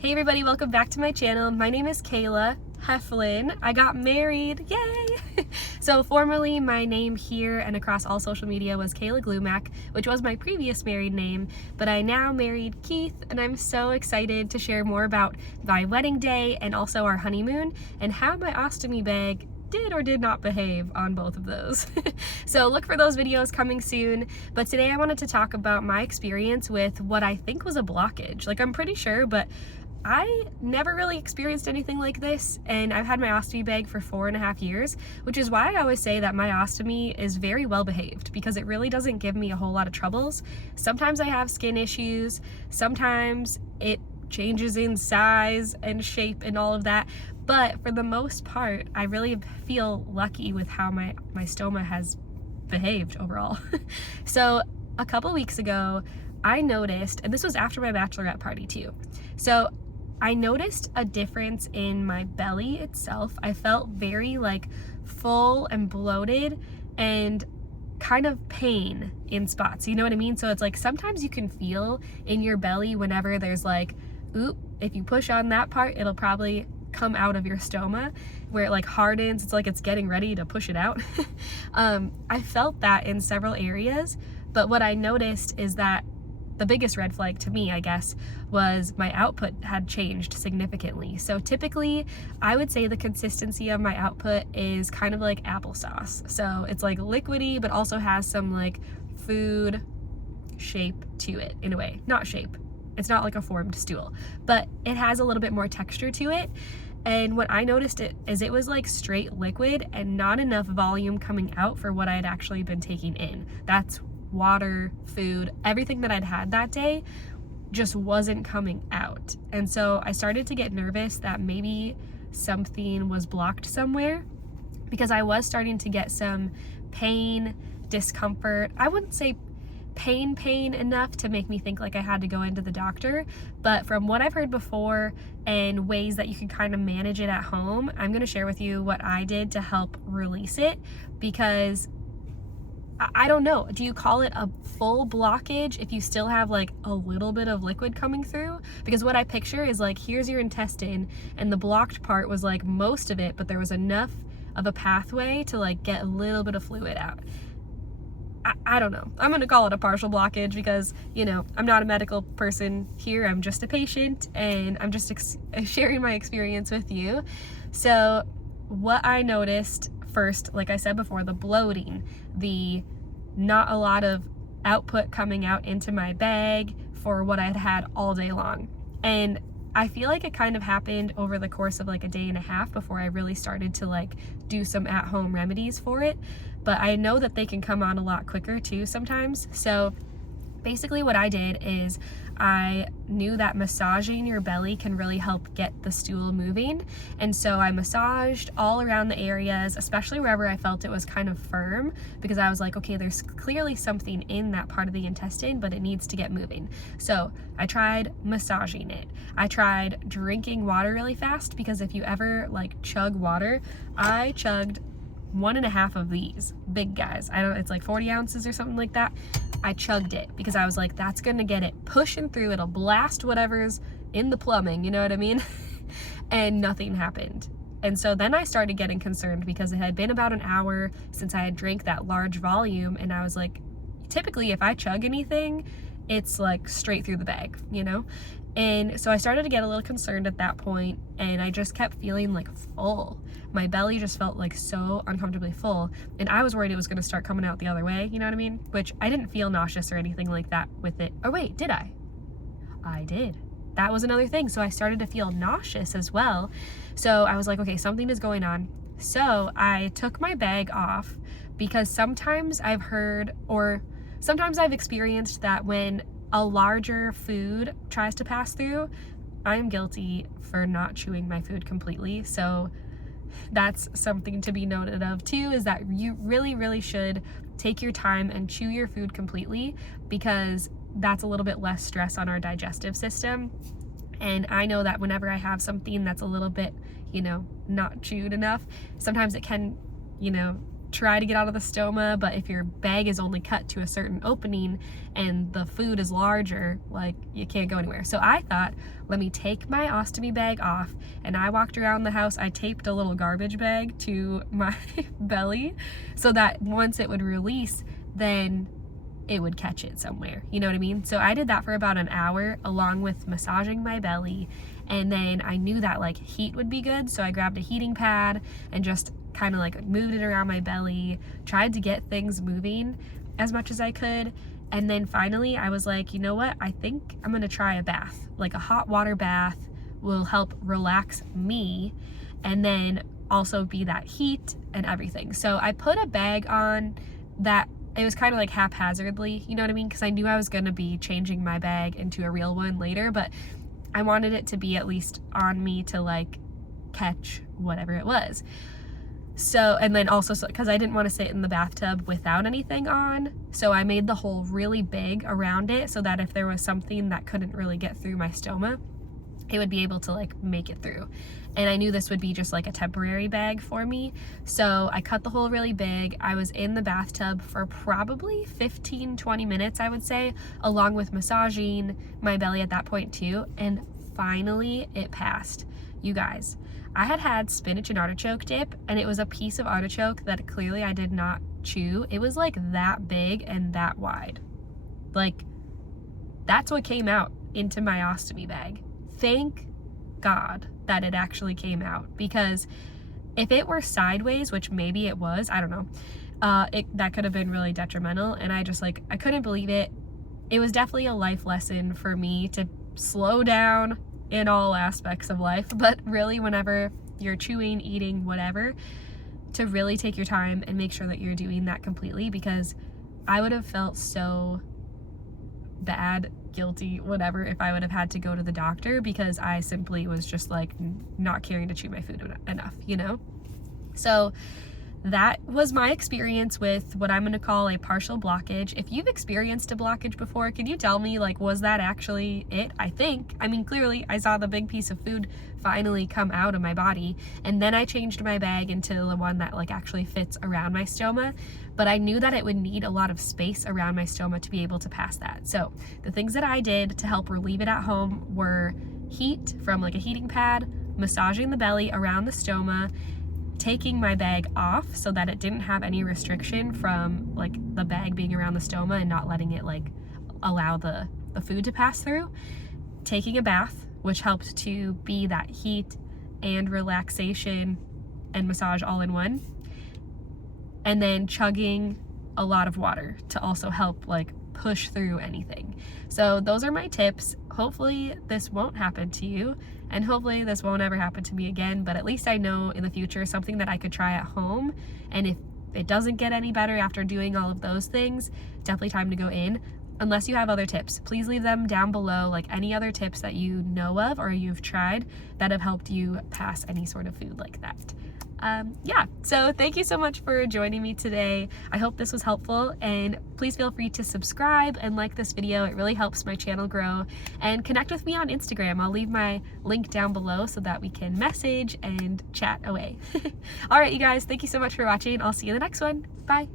Hey everybody, welcome back to my channel. My name is Kayla Heflin. I got married, yay! So formerly my name here and across all social media was Kayla Glumac, which was my previous married name, but I now married Keith, and I'm so excited to share more about my wedding day and also our honeymoon and how my ostomy bag did or did not behave on both of those. So look for those videos coming soon, but today I wanted to talk about my experience with what I think was a blockage. Like, I'm pretty sure, but I never really experienced anything like this, and I've had my ostomy bag for 4.5 years, which is why I always say that my ostomy is very well behaved, because it really doesn't give me a whole lot of troubles. Sometimes I have skin issues, sometimes it changes in size and shape and all of that, but for the most part I really feel lucky with how my stoma has behaved overall. So a couple weeks ago I noticed, and this was after my bachelorette party too, so I noticed a difference in my belly itself. I felt very like full and bloated and kind of pain in spots, you know what I mean? So it's like sometimes you can feel in your belly whenever there's like, oop, if you push on that part, it'll probably come out of your stoma, where it like hardens. It's like it's getting ready to push it out. I felt that in several areas, but what I noticed is that the biggest red flag to me, I guess, was my output had changed significantly. So typically, I would say the consistency of my output is kind of like applesauce. So it's like liquidy, but also has some like food shape to it in a way. Not shape. It's not like a formed stool, but it has a little bit more texture to it. And what I noticed it was like straight liquid and not enough volume coming out for what I had actually been taking in. That's water, food, everything that I'd had that day just wasn't coming out. And so I started to get nervous that maybe something was blocked somewhere, because I was starting to get some pain, discomfort. I wouldn't say pain enough to make me think like I had to go into the doctor, but from what I've heard before and ways that you can kind of manage it at home, I'm going to share with you what I did to help release it. Because I don't know, do you call it a full blockage if you still have like a little bit of liquid coming through? Because what I picture is like, here's your intestine and the blocked part was like most of it, but there was enough of a pathway to like get a little bit of fluid out. I don't know. I'm gonna call it a partial blockage because, you know, I'm not a medical person here. I'm just a patient, and I'm just sharing my experience with you. So what I noticed first, like I said before, the bloating, the not a lot of output coming out into my bag for what I had had all day long. And I feel like it kind of happened over the course of like a day and a half before I really started to like do some at-home remedies for it. But I know that they can come on a lot quicker too sometimes. So basically what I did is I knew that massaging your belly can really help get the stool moving. And so I massaged all around the areas, especially wherever I felt it was kind of firm, because I was like, okay, there's clearly something in that part of the intestine, but it needs to get moving. So I tried massaging it. I tried drinking water really fast, because if you ever like chug water, I chugged 1.5 of these big guys. It's like 40 ounces or something like that. I chugged it because I was like, that's gonna get it pushing through, it'll blast whatever's in the plumbing, you know what I mean? And nothing happened. And so then I started getting concerned, because it had been about an hour since I had drank that large volume, and I was like, typically if I chug anything, it's like straight through the bag, you know? And so I started to get a little concerned at that point, and I just kept feeling like full. My belly just felt like so uncomfortably full, and I was worried it was gonna start coming out the other way, you know what I mean? Which I didn't feel nauseous or anything like that with it. Oh wait, did I? I did. That was another thing. So I started to feel nauseous as well. So I was like, okay, something is going on. So I took my bag off, because sometimes I've heard, or sometimes I've experienced that when a larger food tries to pass through, I'm guilty for not chewing my food completely. So that's something to be noted of too, is that you really should take your time and chew your food completely, because that's a little bit less stress on our digestive system. And I know that whenever I have something that's a little bit, you know, not chewed enough, sometimes it can, you know, try to get out of the stoma, but if your bag is only cut to a certain opening and the food is larger, like, you can't go anywhere. So I thought, let me take my ostomy bag off. And I walked around the house, I taped a little garbage bag to my belly so that once it would release, then it would catch it somewhere, you know what I mean? So I did that for about an hour along with massaging my belly, and then I knew that like heat would be good, so I grabbed a heating pad and just kind of like moved it around my belly, tried to get things moving as much as I could. And then finally I was like, you know what, I think I'm gonna try a bath. Like a hot water bath will help relax me and then also be that heat and everything. So I put a bag on that. It was kind of like haphazardly, you know what I mean? Because I knew I was going to be changing my bag into a real one later, but I wanted it to be at least on me to like catch whatever it was. So, and then also because I didn't want to sit in the bathtub without anything on, so I made the hole really big around it so that if there was something that couldn't really get through my stoma, it would be able to like make it through. And I knew this would be just like a temporary bag for me. So I cut the hole really big. I was in the bathtub for probably 15-20 minutes, I would say, along with massaging my belly at that point too. And finally it passed. You guys, I had had spinach and artichoke dip, and it was a piece of artichoke that clearly I did not chew. It was like that big and that wide. Like, that's what came out into my ostomy bag. Thank God that it actually came out, because if it were sideways, which maybe it was, I don't know, that could have been really detrimental. And I couldn't believe it. It was definitely a life lesson for me to slow down in all aspects of life, but really whenever you're chewing, eating, whatever, to really take your time and make sure that you're doing that completely, because I would have felt so bad, guilty, whatever, if I would have had to go to the doctor because I simply was just like not caring to chew my food enough, you know? So that was my experience with what I'm going to call a partial blockage. If you've experienced a blockage before, can you tell me, like, was that actually it? I mean, clearly I saw the big piece of food finally come out of my body, and then I changed my bag into the one that like actually fits around my stoma, but I knew that it would need a lot of space around my stoma to be able to pass that. So the things that I did to help relieve it at home were heat from like a heating pad, massaging the belly around the stoma, taking my bag off so that it didn't have any restriction from like the bag being around the stoma and not letting it like allow the food to pass through, taking a bath, which helped to be that heat and relaxation and massage all in one, and then chugging a lot of water to also help like push through anything. So those are my tips. Hopefully this won't happen to you, and hopefully this won't ever happen to me again, but at least I know in the future something that I could try at home. And if it doesn't get any better after doing all of those things, definitely time to go in. Unless you have other tips, please leave them down below, like any other tips that you know of or you've tried that have helped you pass any sort of food like that. Yeah, so thank you so much for joining me today. I hope this was helpful, and please feel free to subscribe and like this video. It really helps my channel grow, and connect with me on Instagram. I'll leave my link down below so that we can message and chat away. All right, you guys, thank you so much for watching. I'll see you in the next one. Bye.